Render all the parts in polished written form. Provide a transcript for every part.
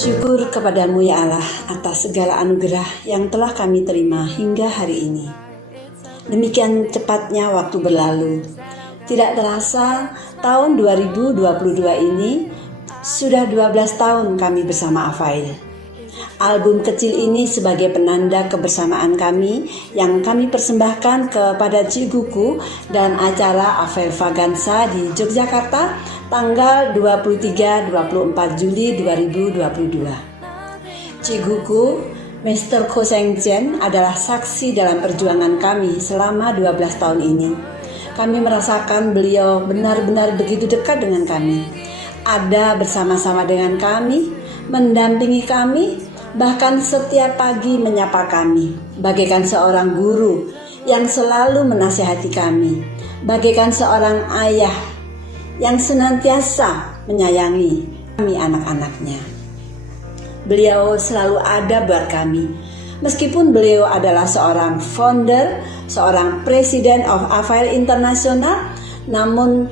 Syukur kepadamu ya Allah atas segala anugerah yang telah kami terima hingga hari ini. Demikian cepatnya waktu berlalu. Tidak terasa tahun 2022 ini sudah 12 tahun kami bersama Afail. Album kecil ini sebagai penanda kebersamaan kami yang kami persembahkan kepada Ciguku dan acara Afail Vaganza di Yogyakarta tanggal 23-24 Juli 2022. Ciguku, Mr. Ko Seng-chen adalah saksi dalam perjuangan kami selama 12 tahun ini. Kami merasakan beliau benar-benar begitu dekat dengan kami. Ada bersama-sama dengan kami, mendampingi kami, bahkan setiap pagi menyapa kami, bagaikan seorang guru yang selalu menasihati kami, bagaikan seorang ayah yang senantiasa menyayangi kami anak-anaknya. Beliau selalu ada buat kami, meskipun beliau adalah seorang founder, seorang President of Afail International, namun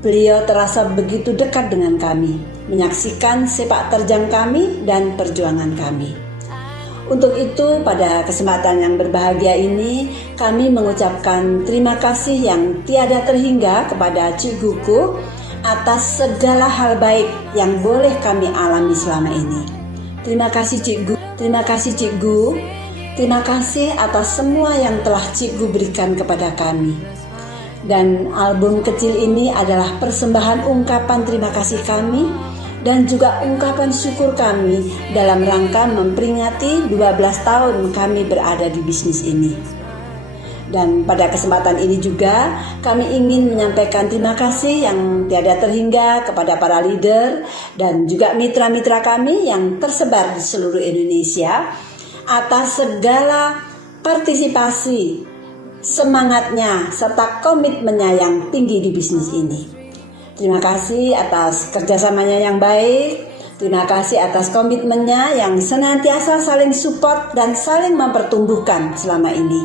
beliau terasa begitu dekat dengan kami, menyaksikan sepak terjang kami dan perjuangan kami. Untuk itu, pada kesempatan yang berbahagia ini, kami mengucapkan terima kasih yang tiada terhingga kepada Ciguku atas segala hal baik yang boleh kami alami selama ini. Terima kasih Cikgu, terima kasih Cikgu, terima kasih atas semua yang telah Cikgu berikan kepada kami. Dan album kecil ini adalah persembahan ungkapan terima kasih kami dan juga ungkapan syukur kami dalam rangka memperingati 12 tahun kami berada di bisnis ini. Dan pada kesempatan ini juga kami ingin menyampaikan terima kasih yang tiada terhingga kepada para leader dan juga mitra-mitra kami yang tersebar di seluruh Indonesia atas segala partisipasi, semangatnya, serta komitmennya yang tinggi di bisnis ini. Terima kasih atas kerjasamanya yang baik. Terima kasih atas komitmennya yang senantiasa saling support dan saling mempertumbuhkan selama ini.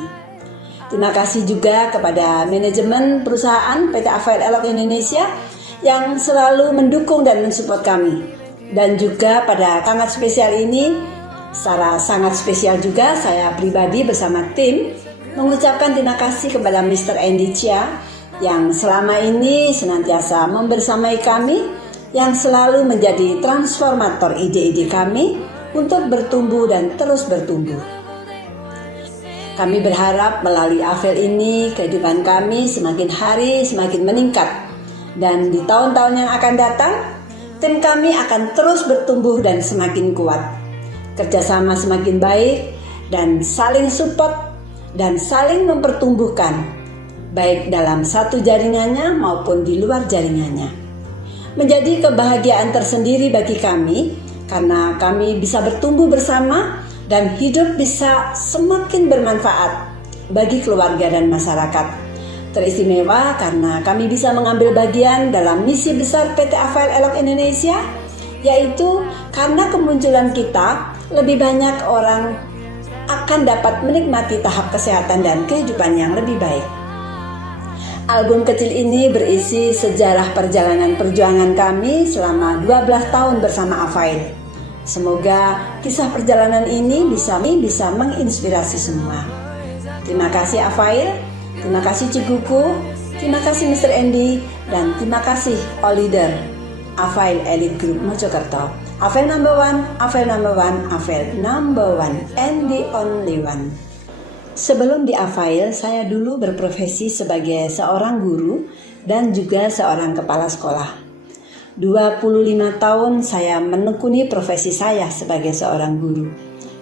Terima kasih juga kepada manajemen perusahaan PT Afail Elok Indonesia yang selalu mendukung dan mensupport kami. Dan juga pada sangat spesial ini, secara sangat spesial juga saya pribadi bersama tim mengucapkan terima kasih kepada Mr. Andy Chia yang selama ini senantiasa membersamai kami, yang selalu menjadi transformator ide-ide kami untuk bertumbuh dan terus bertumbuh. Kami berharap melalui Afail ini kehidupan kami semakin hari semakin meningkat, dan di tahun-tahun yang akan datang tim kami akan terus bertumbuh dan semakin kuat, kerjasama semakin baik dan saling support dan saling mempertumbuhkan, baik dalam satu jaringannya maupun di luar jaringannya. Menjadi kebahagiaan tersendiri bagi kami karena kami bisa bertumbuh bersama dan hidup bisa semakin bermanfaat bagi keluarga dan masyarakat. Teristimewa karena kami bisa mengambil bagian dalam misi besar PT Afail Elok Indonesia, yaitu karena kemunculan kita lebih banyak orang akan dapat menikmati tahap kesehatan dan kehidupan yang lebih baik. Album kecil ini berisi sejarah perjalanan perjuangan kami selama 12 tahun bersama Afail. Semoga kisah perjalanan ini bisa menginspirasi semua. Terima kasih Afail, terima kasih Ciguku, terima kasih Mr. Andy, dan terima kasih all leader Afail Elite Group Mojokerto. Afail number one, Afail number one, Afail number one, and the only one. Sebelum di Afail, saya dulu berprofesi sebagai seorang guru dan juga seorang kepala sekolah. 25 tahun saya menekuni profesi saya sebagai seorang guru.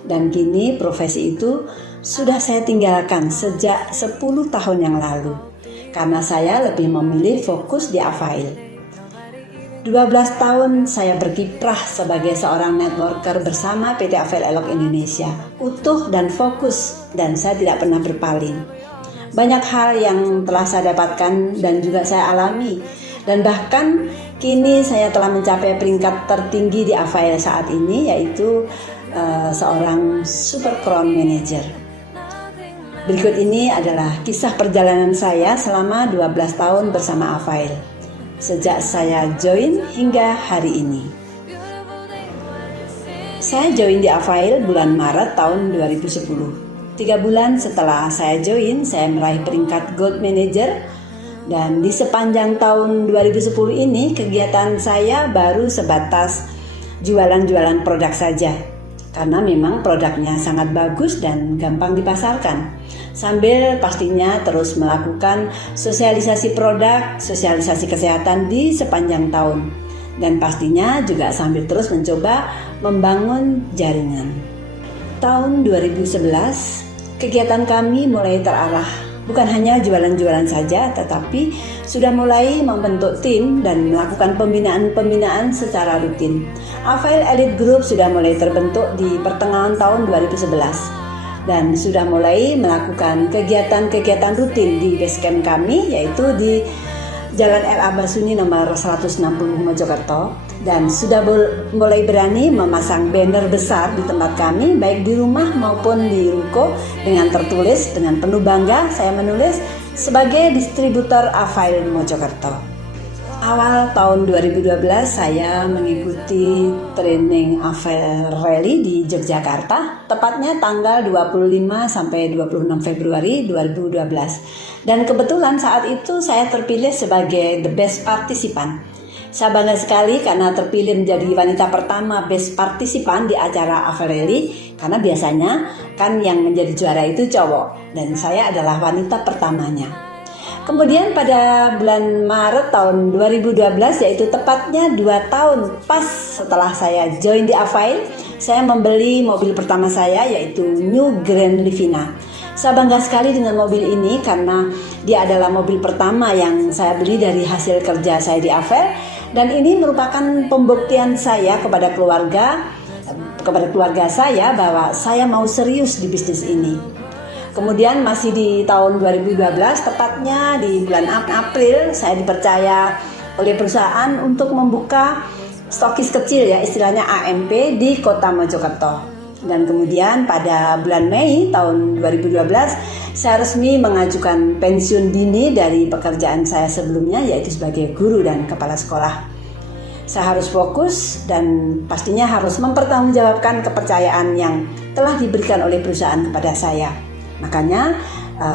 Dan kini profesi itu sudah saya tinggalkan sejak 10 tahun yang lalu, karena saya lebih memilih fokus di Afail. 12 tahun saya berkiprah sebagai seorang networker bersama PT Afail Elok Indonesia, utuh dan fokus, dan saya tidak pernah berpaling. Banyak hal yang telah saya dapatkan dan juga saya alami, dan bahkan kini saya telah mencapai peringkat tertinggi di Afail saat ini, yaitu seorang Super Crown Manager. Berikut ini adalah kisah perjalanan saya selama 12 tahun bersama Afail, sejak saya join hingga hari ini. Saya join di Avail bulan Maret tahun 2010. 3 bulan setelah saya join, saya meraih peringkat Gold Manager. Dan di sepanjang tahun 2010 ini, kegiatan saya baru sebatas jualan-jualan produk saja. Karena memang produknya sangat bagus dan gampang dipasarkan. Sambil pastinya terus melakukan sosialisasi produk, sosialisasi kesehatan di sepanjang tahun. Dan pastinya juga sambil terus mencoba membangun jaringan. Tahun 2011, kegiatan kami mulai terarah. Bukan hanya jualan-jualan saja, tetapi sudah mulai membentuk tim dan melakukan pembinaan-pembinaan secara rutin. Avail Elite Group sudah mulai terbentuk di pertengahan tahun 2011 dan sudah mulai melakukan kegiatan-kegiatan rutin di basecamp kami, yaitu di Jalan R.A. Basuni nomor 160 Mojokerto, dan sudah mulai berani memasang banner besar di tempat kami, baik di rumah maupun di ruko, dengan tertulis dengan penuh bangga saya menulis sebagai distributor Avail Mojokerto. Awal tahun 2012 saya mengikuti training Avail Rally di Yogyakarta, tepatnya tanggal 25 sampai 26 Februari 2012. Dan kebetulan saat itu saya terpilih sebagai the best participant. Saya bangga sekali karena terpilih menjadi wanita pertama best participant di acara Avail Rally, karena biasanya kan yang menjadi juara itu cowok dan saya adalah wanita pertamanya. Kemudian pada bulan Maret tahun 2012, yaitu tepatnya 2 tahun pas setelah saya join di Avail, saya membeli mobil pertama saya, yaitu New Grand Livina. Saya bangga sekali dengan mobil ini karena dia adalah mobil pertama yang saya beli dari hasil kerja saya di Avail, dan ini merupakan pembuktian saya kepada keluarga saya bahwa saya mau serius di bisnis ini. Kemudian masih di tahun 2012, tepatnya di bulan April, saya dipercaya oleh perusahaan untuk membuka stokis kecil, ya istilahnya AMP, di kota Mojokerto. Dan kemudian pada bulan Mei tahun 2012, saya resmi mengajukan pensiun dini dari pekerjaan saya sebelumnya, yaitu sebagai guru dan kepala sekolah. Saya harus fokus dan pastinya harus mempertanggungjawabkan kepercayaan yang telah diberikan oleh perusahaan kepada saya. Makanya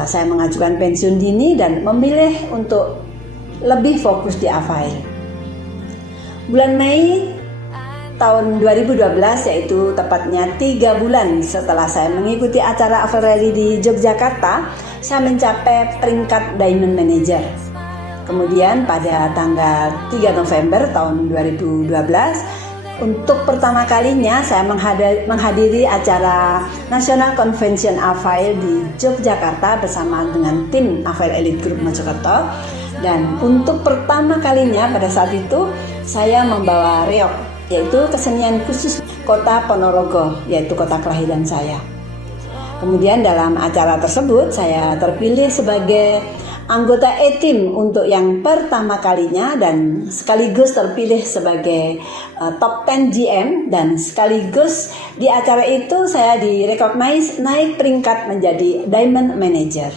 saya mengajukan pensiun dini dan memilih untuk lebih fokus di Avail. Bulan Mei tahun 2012, yaitu tepatnya 3 bulan setelah saya mengikuti acara Avail Rally di Yogyakarta, saya mencapai peringkat Diamond Manager. Kemudian pada tanggal 3 November tahun 2012, untuk pertama kalinya saya menghadiri acara National Convention Avail di Yogyakarta bersama dengan tim Avail Elite Group Mojokerto. Dan untuk pertama kalinya pada saat itu saya membawa reog, yaitu kesenian khusus kota Ponorogo, yaitu kota kelahiran saya. Kemudian dalam acara tersebut saya terpilih sebagai anggota A-Team untuk yang pertama kalinya dan sekaligus terpilih sebagai top 10 GM, dan sekaligus di acara itu saya direcognize naik peringkat menjadi Diamond Manager.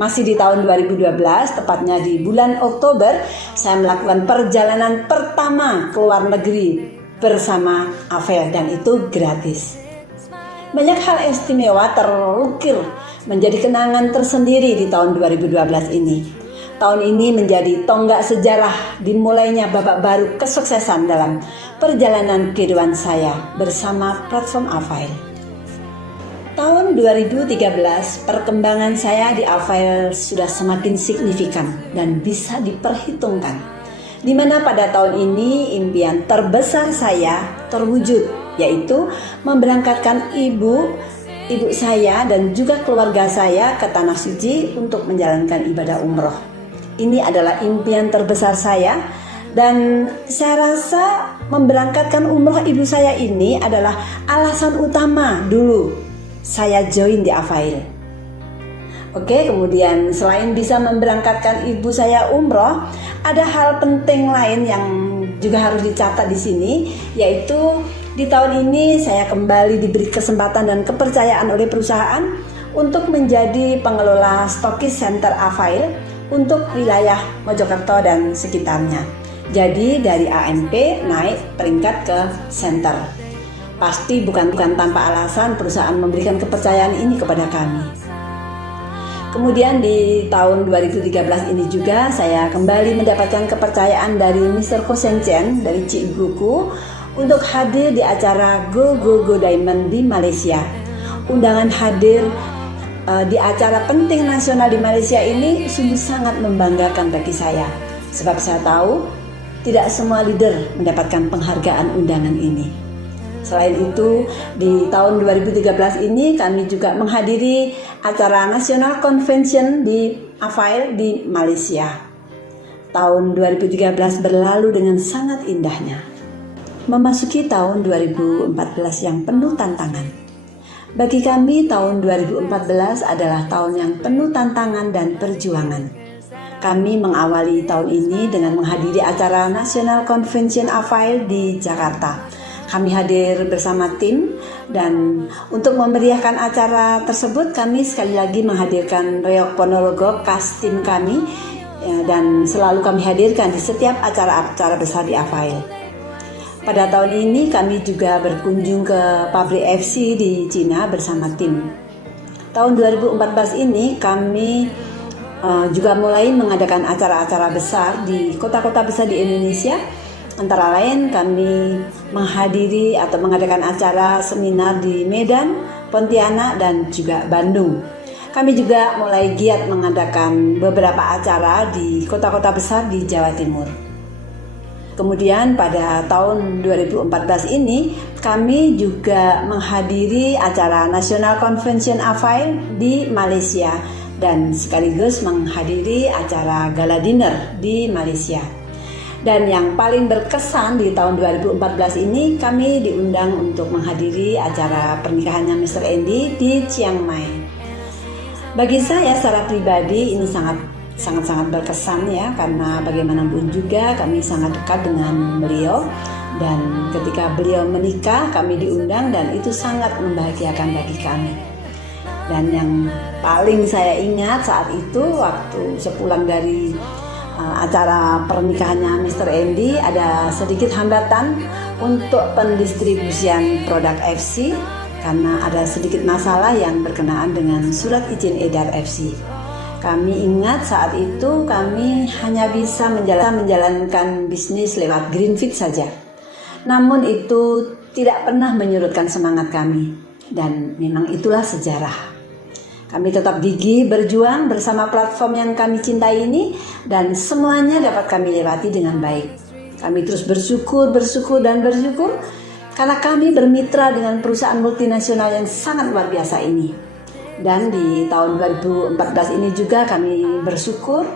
Masih di tahun 2012, tepatnya di bulan Oktober, saya melakukan perjalanan pertama ke luar negeri bersama Avail, dan itu gratis. Banyak hal istimewa terukir menjadi kenangan tersendiri di tahun 2012 ini. Tahun ini menjadi tonggak sejarah dimulainya babak baru kesuksesan dalam perjalanan kehidupan saya bersama platform Avail. Tahun 2013, perkembangan saya di Avail sudah semakin signifikan dan bisa diperhitungkan, di mana pada tahun ini impian terbesar saya terwujud, yaitu memberangkatkan ibu saya dan juga keluarga saya ke Tanah Suci untuk menjalankan ibadah umroh. Ini adalah impian terbesar saya, dan saya rasa memberangkatkan umroh ibu saya ini adalah alasan utama dulu saya join di Avail. Oke, kemudian selain bisa memberangkatkan ibu saya umroh, ada hal penting lain yang juga harus dicatat di sini, yaitu di tahun ini saya kembali diberi kesempatan dan kepercayaan oleh perusahaan untuk menjadi pengelola stokis center Avail untuk wilayah Mojokerto dan sekitarnya. Jadi dari AMP naik peringkat ke center. Pasti bukan tanpa alasan perusahaan memberikan kepercayaan ini kepada kami. Kemudian di tahun 2013 ini juga saya kembali mendapatkan kepercayaan dari Mr. Ko Seng Chen dari Cik Guku untuk hadir di acara Go Go Go Diamond di Malaysia. Undangan hadir di acara penting nasional di Malaysia ini sungguh sangat membanggakan bagi saya, sebab saya tahu tidak semua leader mendapatkan penghargaan undangan ini. Selain itu, di tahun 2013 ini kami juga menghadiri acara National Convention di AFAIL di Malaysia. Tahun 2013 berlalu dengan sangat indahnya. Memasuki tahun 2014 yang penuh tantangan. Bagi kami, tahun 2014 adalah tahun yang penuh tantangan dan perjuangan. Kami mengawali tahun ini dengan menghadiri acara National Convention AFAIL di Jakarta. Kami hadir bersama tim, dan untuk memeriahkan acara tersebut kami sekali lagi menghadirkan Reok Ponorogo, khas tim kami, dan selalu kami hadirkan di setiap acara-acara besar di AFAIL. Pada tahun ini kami juga berkunjung ke pabrik FC di Cina bersama tim. Tahun 2014 ini kami juga mulai mengadakan acara-acara besar di kota-kota besar di Indonesia. Antara lain kami menghadiri atau mengadakan acara seminar di Medan, Pontianak, dan juga Bandung. Kami juga mulai giat mengadakan beberapa acara di kota-kota besar di Jawa Timur. Kemudian pada tahun 2014 ini kami juga menghadiri acara National Convention AFAIL di Malaysia dan sekaligus menghadiri acara Gala Dinner di Malaysia. Dan yang paling berkesan di tahun 2014 ini kami diundang untuk menghadiri acara pernikahannya Mr. Andy di Chiang Mai. Bagi saya secara pribadi ini sangat berkesan ya, karena bagaimanapun juga kami sangat dekat dengan beliau, dan ketika beliau menikah kami diundang dan itu sangat membahagiakan bagi kami. Dan yang paling saya ingat saat itu waktu sepulang dari acara pernikahannya Mr. Andy, ada sedikit hambatan untuk pendistribusian produk FC karena ada sedikit masalah yang berkenaan dengan surat izin edar FC. Kami ingat saat itu kami hanya bisa menjalankan bisnis lewat Greenfit saja. Namun itu tidak pernah menyurutkan semangat kami, dan memang itulah sejarah. Kami tetap gigih berjuang bersama platform yang kami cintai ini, dan semuanya dapat kami lewati dengan baik. Kami terus bersyukur karena kami bermitra dengan perusahaan multinasional yang sangat luar biasa ini. Dan di tahun 2014 ini juga kami bersyukur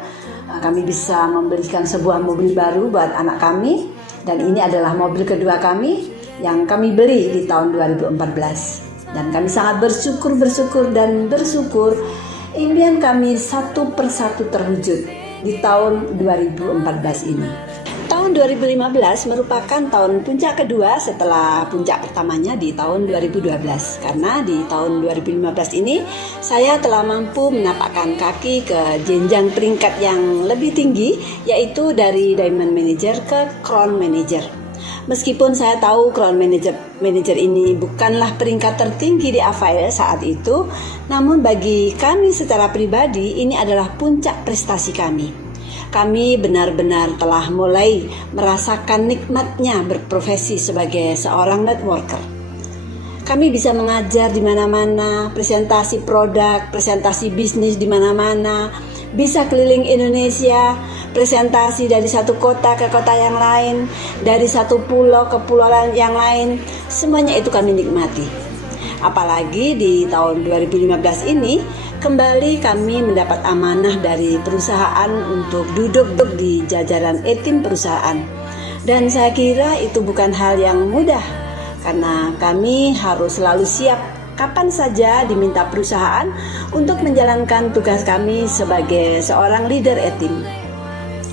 kami bisa memberikan sebuah mobil baru buat anak kami, dan ini adalah mobil kedua kami yang kami beli di tahun 2014. Dan kami sangat bersyukur impian kami satu persatu terwujud di tahun 2014 ini. Tahun 2015 merupakan tahun puncak kedua setelah puncak pertamanya di tahun 2012. Karena di tahun 2015 ini saya telah mampu menapakkan kaki ke jenjang peringkat yang lebih tinggi, yaitu dari Diamond Manager ke Crown Manager. Meskipun saya tahu Crown Manager ini bukanlah peringkat tertinggi di AFAIL saat itu, namun bagi kami secara pribadi ini adalah puncak prestasi kami. Kami benar-benar telah mulai merasakan nikmatnya berprofesi sebagai seorang networker. Kami bisa mengajar di mana-mana, presentasi produk, presentasi bisnis di mana-mana, bisa keliling Indonesia, presentasi dari satu kota ke kota yang lain, dari satu pulau ke pulau yang lain, semuanya itu kami nikmati. Apalagi di tahun 2015 ini, kembali kami mendapat amanah dari perusahaan untuk duduk di jajaran tim perusahaan. Dan saya kira itu bukan hal yang mudah, karena kami harus selalu siap kapan saja diminta perusahaan untuk menjalankan tugas kami sebagai seorang leader tim.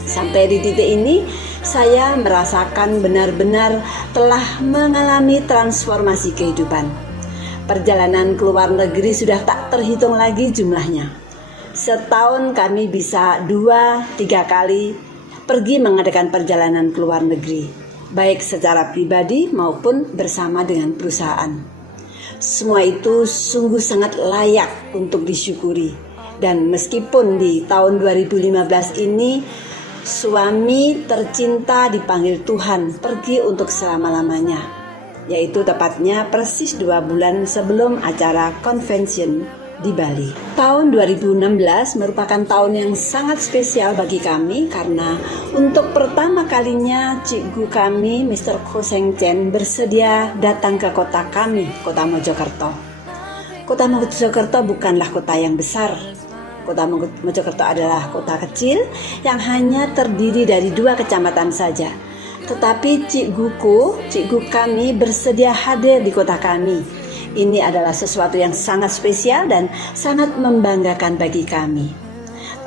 Sampai di titik ini, saya merasakan benar-benar telah mengalami transformasi kehidupan. Perjalanan ke luar negeri sudah tak terhitung lagi jumlahnya. Setahun kami bisa 2-3 kali pergi mengadakan perjalanan ke luar negeri. baik secara pribadi maupun bersama dengan perusahaan. Semua itu sungguh sangat layak untuk disyukuri. Dan meskipun di tahun 2015 ini suami tercinta dipanggil Tuhan pergi untuk selama-lamanya, yaitu tepatnya persis 2 bulan sebelum acara convention di Bali. Tahun 2016 merupakan tahun yang sangat spesial bagi kami karena untuk pertama kalinya cikgu kami, Mr. Ko Seng Chen, bersedia datang ke kota kami, kota Mojokerto. Kota Mojokerto bukanlah kota yang besar. Kota Mojokerto adalah kota kecil yang hanya terdiri dari 2 kecamatan saja. Tetapi cikgu kami bersedia hadir di kota kami. Ini adalah sesuatu yang sangat spesial dan sangat membanggakan bagi kami.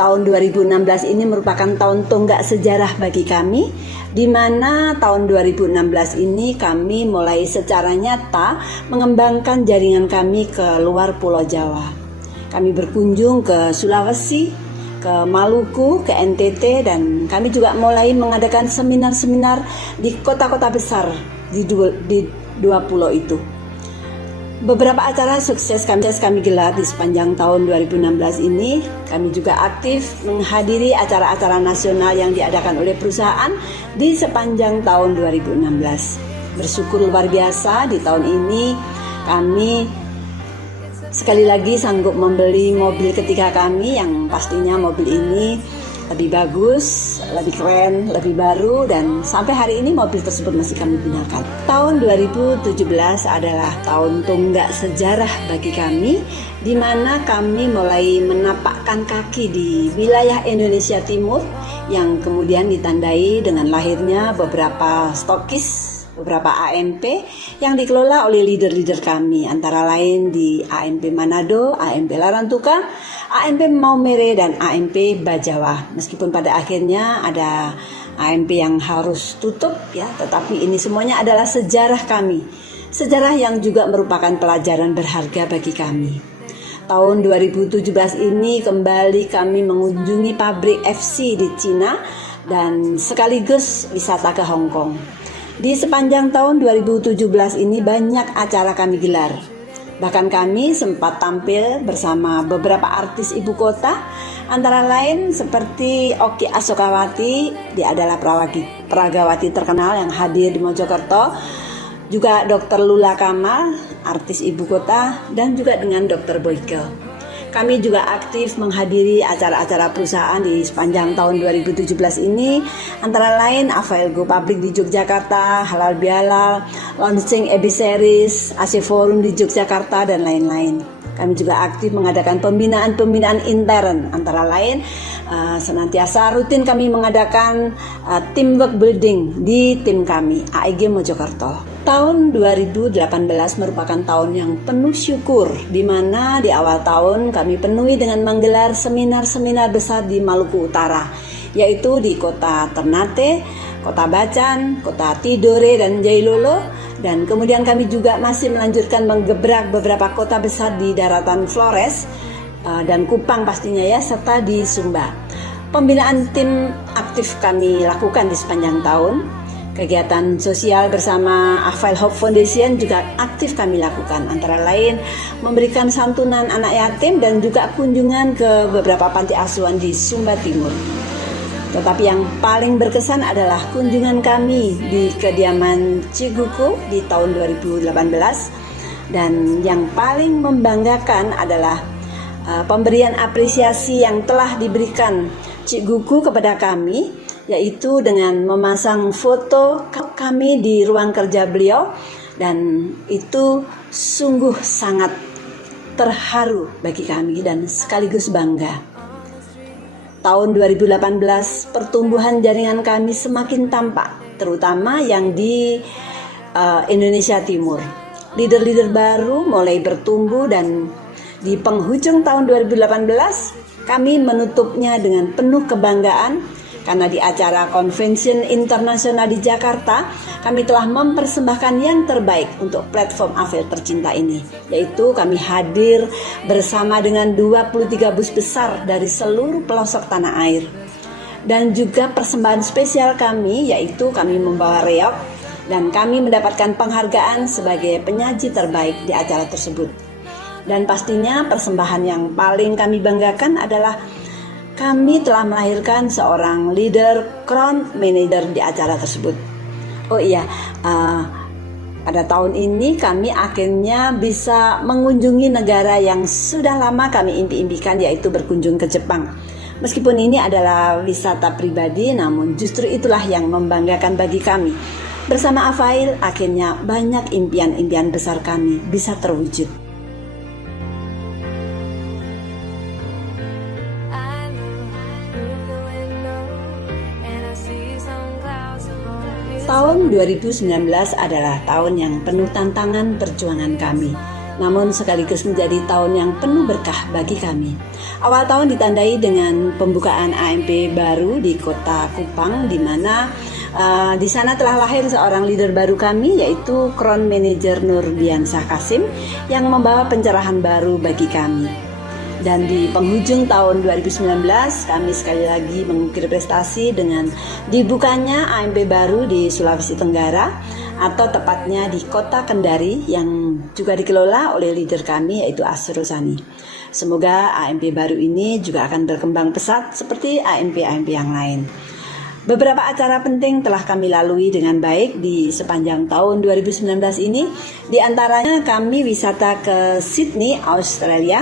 Tahun 2016 ini merupakan tahun tonggak sejarah bagi kami, di mana tahun 2016 ini kami mulai secara nyata mengembangkan jaringan kami ke luar Pulau Jawa. Kami berkunjung ke Sulawesi, ke Maluku, ke NTT, dan kami juga mulai mengadakan seminar-seminar di kota-kota besar di dua pulau itu. Beberapa acara sukses kami gelar di sepanjang tahun 2016 ini. Kami juga aktif menghadiri acara-acara nasional yang diadakan oleh perusahaan di sepanjang tahun 2016. Bersyukur luar biasa di tahun ini kami sekali lagi sanggup membeli mobil ketiga kami, yang pastinya mobil ini lebih bagus, lebih keren, lebih baru, dan sampai hari ini mobil tersebut masih kami gunakan. Tahun 2017 adalah tahun tonggak sejarah bagi kami, di mana kami mulai menapakkan kaki di wilayah Indonesia Timur yang kemudian ditandai dengan lahirnya beberapa stokis, beberapa AMP yang dikelola oleh leader-leader kami, antara lain di AMP Manado, AMP Larantuka, AMP Maumere, dan AMP Bajawa. Meskipun pada akhirnya ada AMP yang harus tutup ya, tetapi ini semuanya adalah sejarah kami. Sejarah yang juga merupakan pelajaran berharga bagi kami. Tahun 2017 ini kembali kami mengunjungi pabrik FC di Cina dan sekaligus wisata ke Hong Kong. Di sepanjang tahun 2017 ini banyak acara kami gelar. Bahkan kami sempat tampil bersama beberapa artis ibu kota, antara lain seperti Oki Asokawati, dia adalah peragawati terkenal yang hadir di Mojokerto, juga Dr. Lula Kamal, artis ibu kota, dan juga dengan Dr. Boyke. Kami juga aktif menghadiri acara-acara perusahaan di sepanjang tahun 2017 ini, antara lain Avail Go Public di Yogyakarta, Halal Bihalal, launching EB Series, AC Forum di Yogyakarta, dan lain-lain. Kami juga aktif mengadakan pembinaan intern, antara lain senantiasa rutin kami mengadakan teamwork building di tim kami, AEG Mojokerto. Tahun 2018 merupakan tahun yang penuh syukur, di mana di awal tahun kami penuhi dengan menggelar seminar-seminar besar di Maluku Utara, yaitu di kota Ternate, kota Bacan, kota Tidore, dan Jailolo. Dan kemudian kami juga masih melanjutkan menggebrak beberapa kota besar di daratan Flores dan Kupang pastinya ya, serta di Sumba. Pembinaan tim aktif kami lakukan di sepanjang tahun. Kegiatan sosial bersama Avail Hope Foundation juga aktif kami lakukan, antara lain memberikan santunan anak yatim dan juga kunjungan ke beberapa panti asuhan di Sumba Timur. Tetapi yang paling berkesan adalah kunjungan kami di kediaman Ciguku di tahun 2018, dan yang paling membanggakan adalah pemberian apresiasi yang telah diberikan Ciguku kepada kami, yaitu dengan memasang foto kami di ruang kerja beliau, dan itu sungguh sangat terharu bagi kami dan sekaligus bangga. Tahun 2018 pertumbuhan jaringan kami semakin tampak, terutama yang di Indonesia Timur. Leader-leader baru mulai bertumbuh, dan di penghujung tahun 2018 kami menutupnya dengan penuh kebanggaan, karena di acara Convention Internasional di Jakarta kami telah mempersembahkan yang terbaik untuk platform Avail tercinta ini, yaitu kami hadir bersama dengan 23 bus besar dari seluruh pelosok tanah air. Dan juga persembahan spesial kami, yaitu kami membawa reog dan kami mendapatkan penghargaan sebagai penyaji terbaik di acara tersebut. Dan pastinya persembahan yang paling kami banggakan adalah kami telah melahirkan seorang leader crown manager di acara tersebut. Oh iya, pada tahun ini kami akhirnya bisa mengunjungi negara yang sudah lama kami impi-impikan, yaitu berkunjung ke Jepang. Meskipun ini adalah wisata pribadi, namun justru itulah yang membanggakan bagi kami. Bersama Afail, akhirnya banyak impian-impian besar kami bisa terwujud. Tahun 2019 adalah tahun yang penuh tantangan perjuangan kami, namun sekaligus menjadi tahun yang penuh berkah bagi kami. Awal tahun ditandai dengan pembukaan AMP baru di kota Kupang, di mana di sana telah lahir seorang leader baru kami, yaitu Crown Manager Nurdiansah Kasim, yang membawa pencerahan baru bagi kami. Dan di penghujung tahun 2019 kami sekali lagi mengukir prestasi dengan dibukanya AMP baru di Sulawesi Tenggara, atau tepatnya di kota Kendari, yang juga dikelola oleh leader kami yaitu Asrul Sani. Semoga AMP baru ini juga akan berkembang pesat seperti AMP-AMP yang lain. Beberapa acara penting telah kami lalui dengan baik di sepanjang tahun 2019 ini. Di antaranya kami wisata ke Sydney, Australia.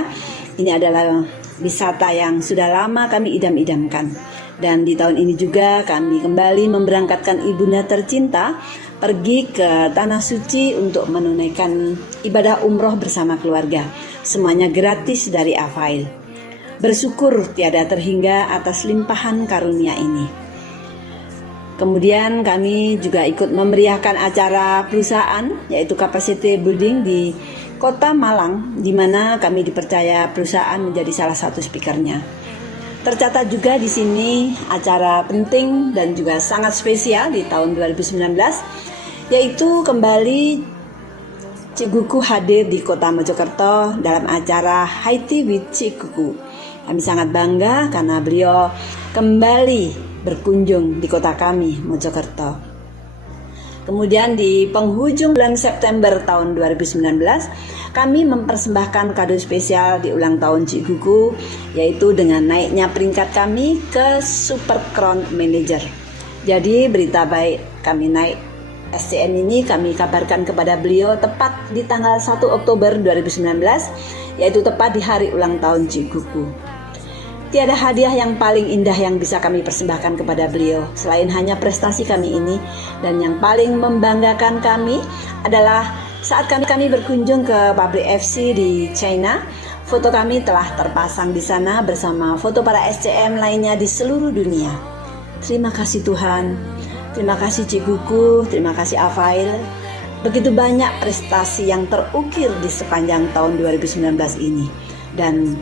Ini adalah wisata yang sudah lama kami idam-idamkan. Dan di tahun ini juga kami kembali memberangkatkan ibunda tercinta pergi ke Tanah Suci untuk menunaikan ibadah umroh bersama keluarga. Semuanya gratis dari Afail. Bersyukur tiada terhingga atas limpahan karunia ini. Kemudian kami juga ikut memeriahkan acara perusahaan, yaitu capacity building di Kota Malang, di mana kami dipercaya perusahaan menjadi salah satu speakernya. Tercatat juga di sini acara penting dan juga sangat spesial di tahun 2019, yaitu kembali Cikuku hadir di Kota Mojokerto dalam acara High Tea with Cikuku. Kami sangat bangga karena beliau kembali berkunjung di kota kami, Mojokerto. Kemudian di penghujung bulan September tahun 2019, kami mempersembahkan kado spesial di ulang tahun Cikuku, yaitu dengan naiknya peringkat kami ke Super Crown Manager. Jadi berita baik kami naik SCM ini kami kabarkan kepada beliau tepat di tanggal 1 Oktober 2019, yaitu tepat di hari ulang tahun Cikuku. Tiada hadiah yang paling indah yang bisa kami persembahkan kepada beliau selain hanya prestasi kami ini, dan yang paling membanggakan kami adalah saat kami berkunjung ke pabrik FC di China. Foto kami telah terpasang di sana bersama foto para SCM lainnya di seluruh dunia. Terima kasih Tuhan, terima kasih Cikuku, terima kasih Afail. Begitu banyak prestasi yang terukir di sepanjang tahun 2019 ini, dan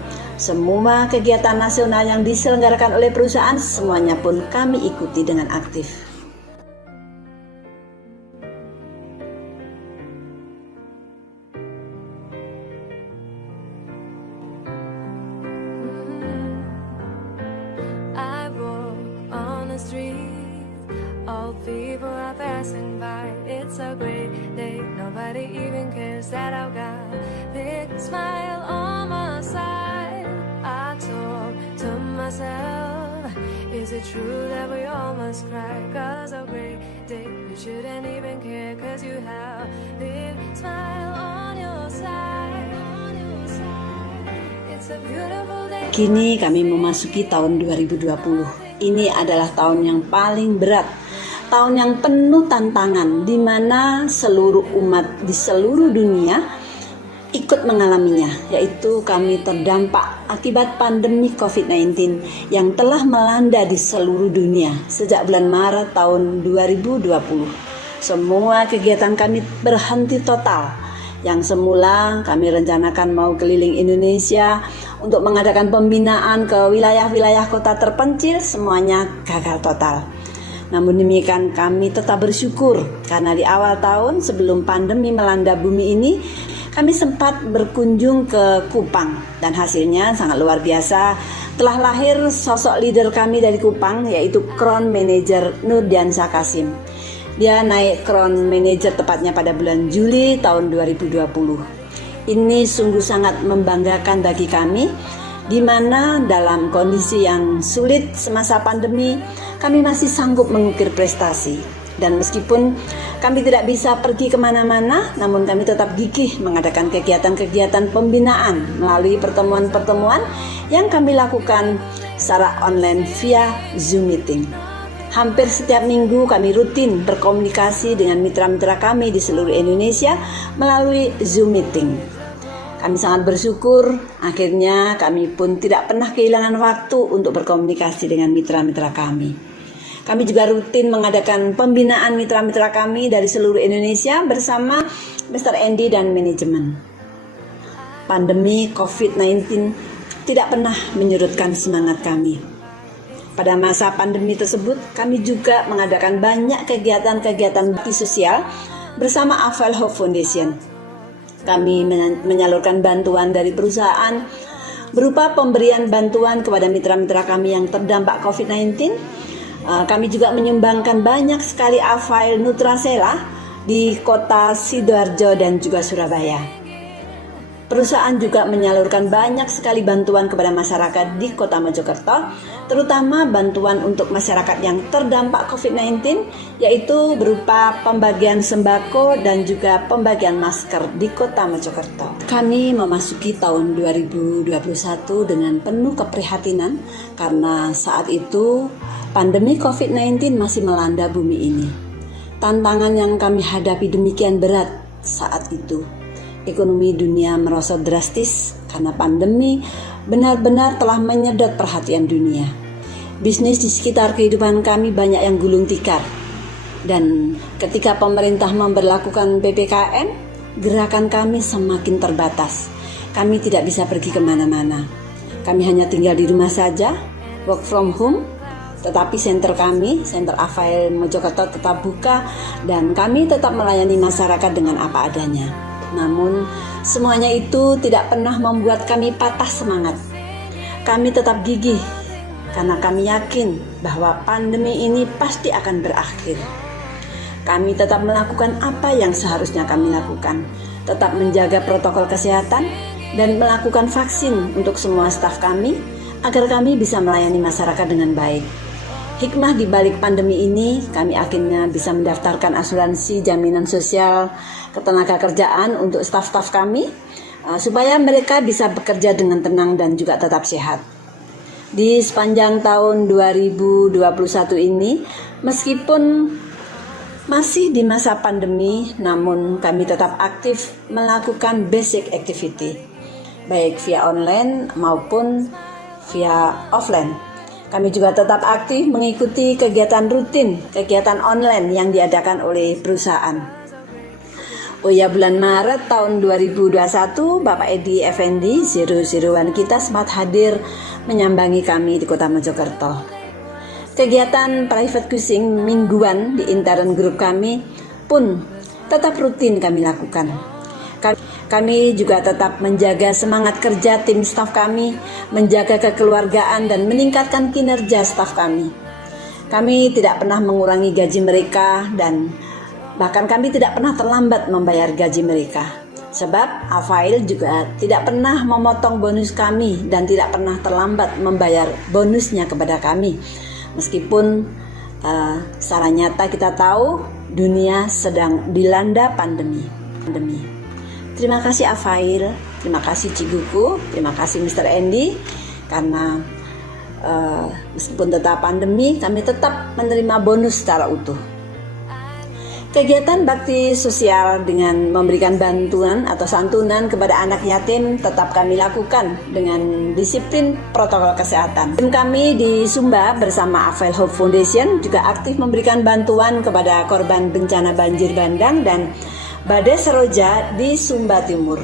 semua kegiatan nasional yang diselenggarakan oleh perusahaan semuanya pun kami ikuti dengan aktif. I walk on the street, all people are passing by. It's a great day, nobody even cares that I've got big smile on my side. I talk to myself, is it true that we all must cry? Cause a great day, you shouldn't even care, cause you have big smile on your side. It's a beautiful day. Kini kami memasuki tahun 2020. Ini adalah tahun yang paling berat, tahun yang penuh tantangan, di mana seluruh umat di seluruh dunia ikut mengalaminya, yaitu kami terdampak akibat pandemi COVID-19 yang telah melanda di seluruh dunia sejak bulan Maret tahun 2020. Semua kegiatan kami berhenti total. Yang semula kami rencanakan mau keliling Indonesia untuk mengadakan pembinaan ke wilayah-wilayah kota terpencil, semuanya gagal total. Namun demikian kami tetap bersyukur karena di awal tahun sebelum pandemi melanda bumi ini, kami sempat berkunjung ke Kupang dan hasilnya sangat luar biasa. Telah lahir sosok leader kami dari Kupang, yaitu Crown Manager Nurdiansah Kasim. Dia naik crown manager tepatnya pada bulan Juli tahun 2020. Ini sungguh sangat membanggakan bagi kami, di mana dalam kondisi yang sulit semasa pandemi, kami masih sanggup mengukir prestasi. Dan meskipun kami tidak bisa pergi kemana-mana, namun kami tetap gigih mengadakan kegiatan-kegiatan pembinaan melalui pertemuan-pertemuan yang kami lakukan secara online via Zoom meeting. Hampir setiap minggu kami rutin berkomunikasi dengan mitra-mitra kami di seluruh Indonesia melalui Zoom meeting. Kami sangat bersyukur, akhirnya kami pun tidak pernah kehilangan waktu untuk berkomunikasi dengan mitra-mitra kami. Kami juga rutin mengadakan pembinaan mitra-mitra kami dari seluruh Indonesia bersama Mr. Andy dan manajemen. Pandemi COVID-19 tidak pernah menyurutkan semangat kami. Pada masa pandemi tersebut, kami juga mengadakan banyak kegiatan-kegiatan bakti sosial bersama Aval Hope Foundation. Kami menyalurkan bantuan dari perusahaan berupa pemberian bantuan kepada mitra-mitra kami yang terdampak COVID-19. Kami juga menyumbangkan banyak sekali Aval Nutrasela di kota Sidoarjo dan juga Surabaya. Perusahaan juga menyalurkan banyak sekali bantuan kepada masyarakat di Kota Mojokerto, terutama bantuan untuk masyarakat yang terdampak COVID-19, yaitu berupa pembagian sembako dan juga pembagian masker di Kota Mojokerto. Kami memasuki tahun 2021 dengan penuh keprihatinan karena saat itu pandemi COVID-19 masih melanda bumi ini. Tantangan yang kami hadapi demikian berat saat itu. Ekonomi dunia merosot drastis karena pandemi benar-benar telah menyedot perhatian dunia. Bisnis di sekitar kehidupan kami banyak yang gulung tikar. Dan ketika pemerintah memberlakukan PPKM, gerakan kami semakin terbatas. Kami tidak bisa pergi kemana-mana. Kami hanya tinggal di rumah saja, work from home. Tetapi center kami, Center Aval Mojokerto tetap buka dan kami tetap melayani masyarakat dengan apa adanya. Namun semuanya itu tidak pernah membuat kami patah semangat. Kami tetap gigih karena kami yakin bahwa pandemi ini pasti akan berakhir. Kami tetap melakukan apa yang seharusnya kami lakukan, tetap menjaga protokol kesehatan dan melakukan vaksin untuk semua staf kami agar kami bisa melayani masyarakat dengan baik. Hikmah di balik pandemi ini, kami akhirnya bisa mendaftarkan asuransi jaminan sosial ketenagakerjaan untuk staf-staf kami supaya mereka bisa bekerja dengan tenang dan juga tetap sehat. Di sepanjang tahun 2021 ini, meskipun masih di masa pandemi, namun kami tetap aktif melakukan basic activity, baik via online maupun via offline. Kami juga tetap aktif mengikuti kegiatan rutin, kegiatan online yang diadakan oleh perusahaan. Oh ya, bulan Maret tahun 2021, Bapak Edi Effendi, 001 kita sempat hadir menyambangi kami di Kota Mojokerto. Kegiatan private cruising mingguan di intern grup kami pun tetap rutin kami lakukan. Kami juga tetap menjaga semangat kerja tim staf kami, menjaga kekeluargaan dan meningkatkan kinerja staf kami. Kami tidak pernah mengurangi gaji mereka dan bahkan kami tidak pernah terlambat membayar gaji mereka. Sebab Aval juga tidak pernah memotong bonus kami dan tidak pernah terlambat membayar bonusnya kepada kami. Meskipun secara nyata kita tahu dunia sedang dilanda pandemi. Terima kasih Aval, terima kasih Ciguku, terima kasih Mr. Andy, karena meskipun tetap pandemi, kami tetap menerima bonus secara utuh. Kegiatan bakti sosial dengan memberikan bantuan atau santunan kepada anak yatim tetap kami lakukan dengan disiplin protokol kesehatan. Tim kami di Sumba bersama Aval Hope Foundation juga aktif memberikan bantuan kepada korban bencana banjir bandang dan badai Seroja di Sumba Timur.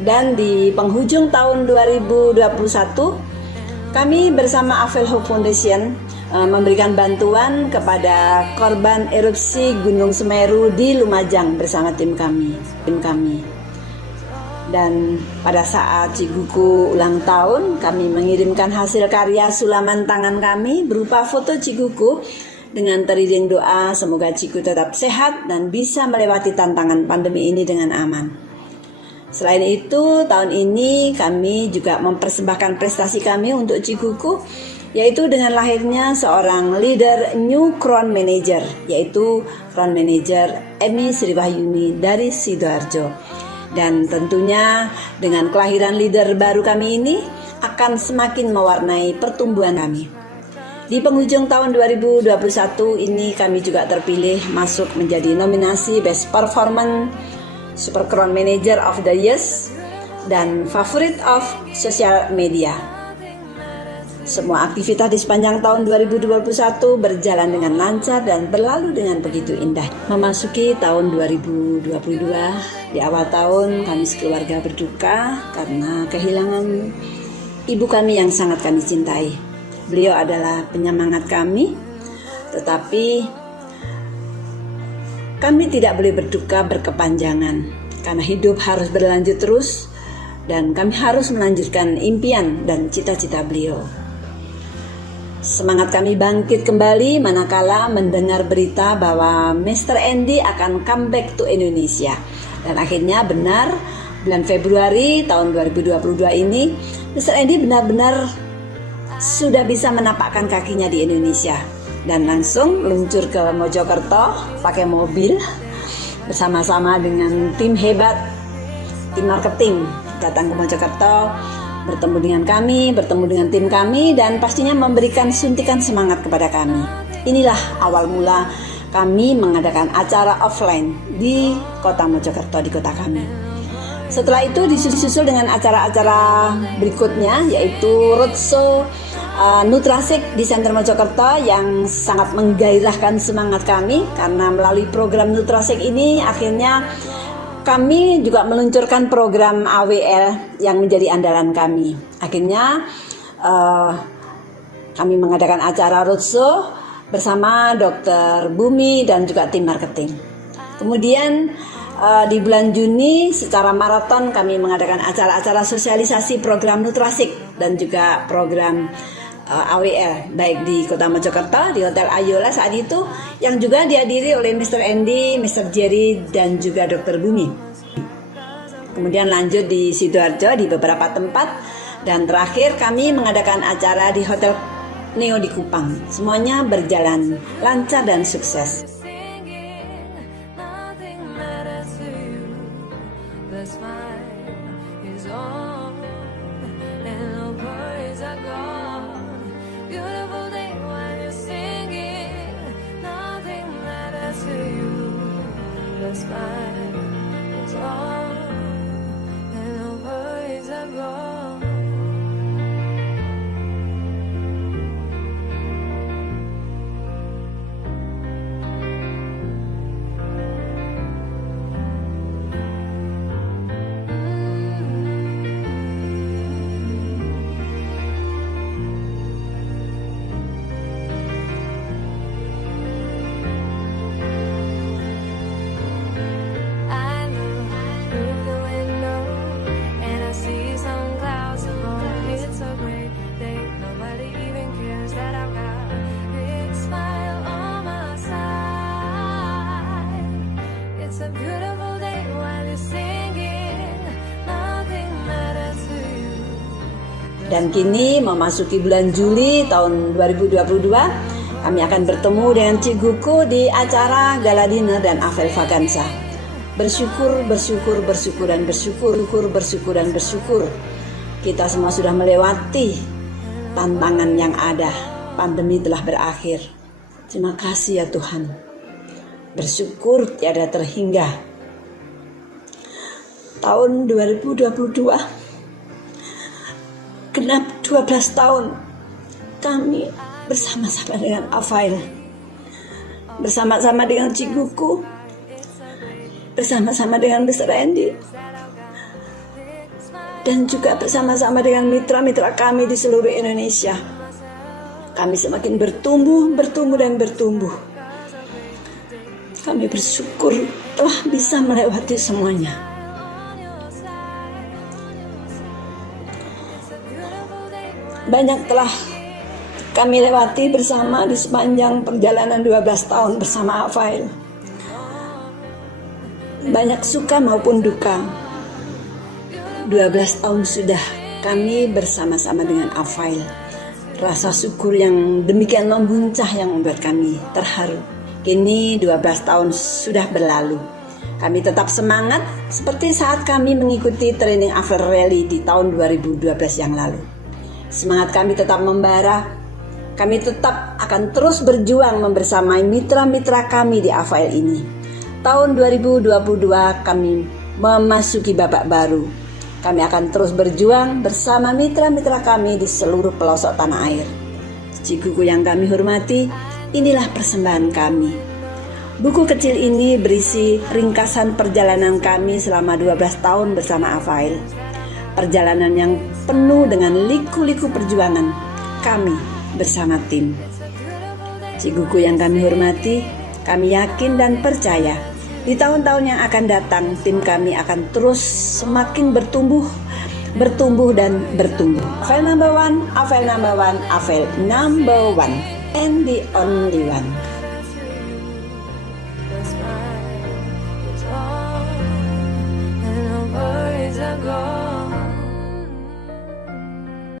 Dan di penghujung tahun 2021, kami bersama Aval Hope Foundation memberikan bantuan kepada korban erupsi Gunung Semeru di Lumajang bersama tim kami. Dan pada saat Ciguku ulang tahun, kami mengirimkan hasil karya sulaman tangan kami berupa foto Ciguku Dengan teriring doa, semoga Ciku tetap sehat dan bisa melewati tantangan pandemi ini dengan aman. Selain itu, tahun ini kami juga mempersembahkan prestasi kami untuk Cikuku, yaitu dengan lahirnya seorang leader New Crown Manager, yaitu Crown Manager Emi Sriwahyuni dari Sidoarjo. Dan tentunya dengan kelahiran leader baru kami ini akan semakin mewarnai pertumbuhan kami. Di penghujung tahun 2021 ini kami juga terpilih masuk menjadi nominasi Best Performance Super Crown Manager of the Year dan Favorite of Social Media. Semua aktivitas di sepanjang tahun 2021 berjalan dengan lancar dan berlalu dengan begitu indah. Memasuki tahun 2022, di awal tahun kami sekeluarga berduka karena kehilangan ibu kami yang sangat kami cintai. Beliau adalah penyemangat kami, tetapi kami tidak boleh berduka berkepanjangan karena hidup harus berlanjut terus dan kami harus melanjutkan impian dan cita-cita beliau. Semangat kami bangkit kembali manakala mendengar berita bahwa Mr. Andy akan comeback to Indonesia. Dan akhirnya benar, bulan Februari tahun 2022 ini Mr. Andy benar-benar sudah bisa menapakkan kakinya di Indonesia dan langsung meluncur ke Mojokerto pakai mobil bersama-sama dengan tim hebat, tim marketing datang ke Mojokerto, bertemu dengan kami, bertemu dengan tim kami dan pastinya memberikan suntikan semangat kepada kami. Inilah awal mula kami mengadakan acara offline di kota Mojokerto, di kota kami. Setelah itu disusul dengan acara-acara berikutnya yaitu roadshow Nutrasik di Center Mojokerto yang sangat menggairahkan semangat kami karena melalui program Nutrasik ini akhirnya kami juga meluncurkan program AWL yang menjadi andalan kami. Akhirnya kami mengadakan acara roadshow bersama Dr. Bumi dan juga tim marketing. Kemudian di bulan Juni secara maraton kami mengadakan acara-acara sosialisasi program Nutrasik dan juga program AWL baik di Kota Mojokerto di Hotel Ayola saat itu yang juga dihadiri oleh Mr. Andy, Mr. Jerry dan juga Dr. Bumi. Kemudian lanjut di Sidoarjo di beberapa tempat dan terakhir kami mengadakan acara di Hotel Neo di Kupang. Semuanya berjalan lancar dan sukses. The smile is on and the worries are gone. Beautiful day when you're singing. Nothing matters to you. The smile is on and the worries are gone. Dan kini memasuki bulan Juli tahun 2022, kami akan bertemu dengan Cikuku di acara Gala Dinner dan Apel Vaganza. Bersyukur, bersyukur, bersyukur, dan bersyukur, bersyukur, dan bersyukur. Kita semua sudah melewati tantangan yang ada. Pandemi telah berakhir. Terima kasih ya Tuhan. Bersyukur tiada terhingga. Tahun 2022 genap 12 tahun kami bersama-sama dengan Afail, bersama-sama dengan Cikuku, bersama-sama dengan Mr. Andy, dan juga bersama-sama dengan mitra-mitra kami di seluruh Indonesia. Kami semakin bertumbuh, dan bertumbuh. Kami bersyukur telah bisa melewati semuanya. Banyak telah kami lewati bersama di sepanjang perjalanan 12 tahun bersama Afail. Banyak suka maupun duka. 12 tahun sudah kami bersama-sama dengan Afail. Rasa syukur yang demikian membuncah yang membuat kami terharu. Kini 12 tahun sudah berlalu. Kami tetap semangat seperti saat kami mengikuti training Afail Rally di tahun 2012 yang lalu. Semangat kami tetap membara. Kami tetap akan terus berjuang membersamai mitra-mitra kami di Afail ini. Tahun 2022 kami memasuki babak baru. Kami akan terus berjuang bersama mitra-mitra kami di seluruh pelosok tanah air. Cikuku yang kami hormati, inilah persembahan kami. Buku kecil ini berisi ringkasan perjalanan kami selama 12 tahun bersama Afail. Perjalanan yang penuh dengan liku-liku perjuangan kami bersama tim. Cikuku yang kami hormati, kami yakin dan percaya di tahun-tahun yang akan datang tim kami akan terus semakin bertumbuh dan bertumbuh. Afail number one, Afail number one, Afail number one, and the only one.